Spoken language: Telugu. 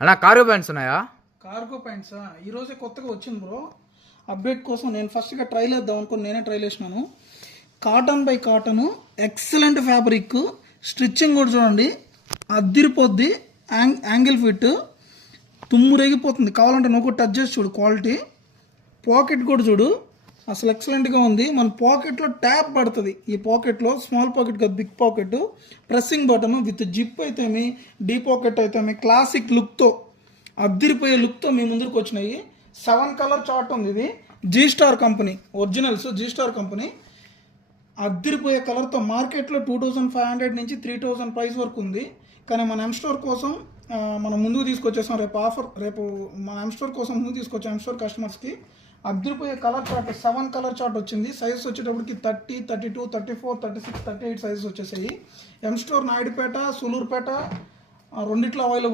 అలా కార్గో ప్యాంట్స్ ఉన్నాయా? కార్గో ప్యాంట్సా? ఈరోజే కొత్తగా వచ్చింది బ్రో. అప్డేట్ కోసం నేను ఫస్ట్గా ట్రైల్ వేద్దాం అనుకుని నేనే ట్రైల్ వేసినాను. Cotton by cotton, excellent fabric, stitching కూడా చూడండి అద్దిరిపోద్ది. యాంగిల్ ఫిట్ తుమ్ము రేగిపోతుంది. కావాలంటే నువ్వు కూడా టచ్ చేసి చూడు క్వాలిటీ. పాకెట్ కూడా చూడు అసలు ఎక్సలెంట్గా ఉంది. మన పాకెట్లో ట్యాప్ పడుతుంది. ఈ పాకెట్లో స్మాల్ పాకెట్ కాదు, big pocket, pressing button with zip అయితేమి, డీ పాకెట్ అయితేమి, క్లాసిక్ లుక్తో అద్దిరిపోయే లుక్తో మీ ముందుకు వచ్చినాయి. 7 కలర్ చార్ట్ ఉంది. ఇది G star company originals, G star company అద్దిరిపోయే కలర్తో. మార్కెట్లో 2500 నుంచి 3000 ప్రైస్ వరకు ఉంది. కానీ మన ఎం స్టోర్ కోసం మనం ముందుకు తీసుకొచ్చేసాం. రేపు మన ఎం స్టోర్ కోసం ముందుకు తీసుకొచ్చాం. ఎం స్టోర్ కస్టమర్స్కి అద్దిరిపోయే కలర్ చార్ట్, 7 కలర్ చార్ట్ వచ్చింది. సైజ్ వచ్చేటప్పటికి 30, 32, 34, 36, 38 సైజెస్ వచ్చేసాయి. ఎం స్టోర్ నాయుడుపేట, సూలూరుపేట రెండిట్లో అవైలబుల్.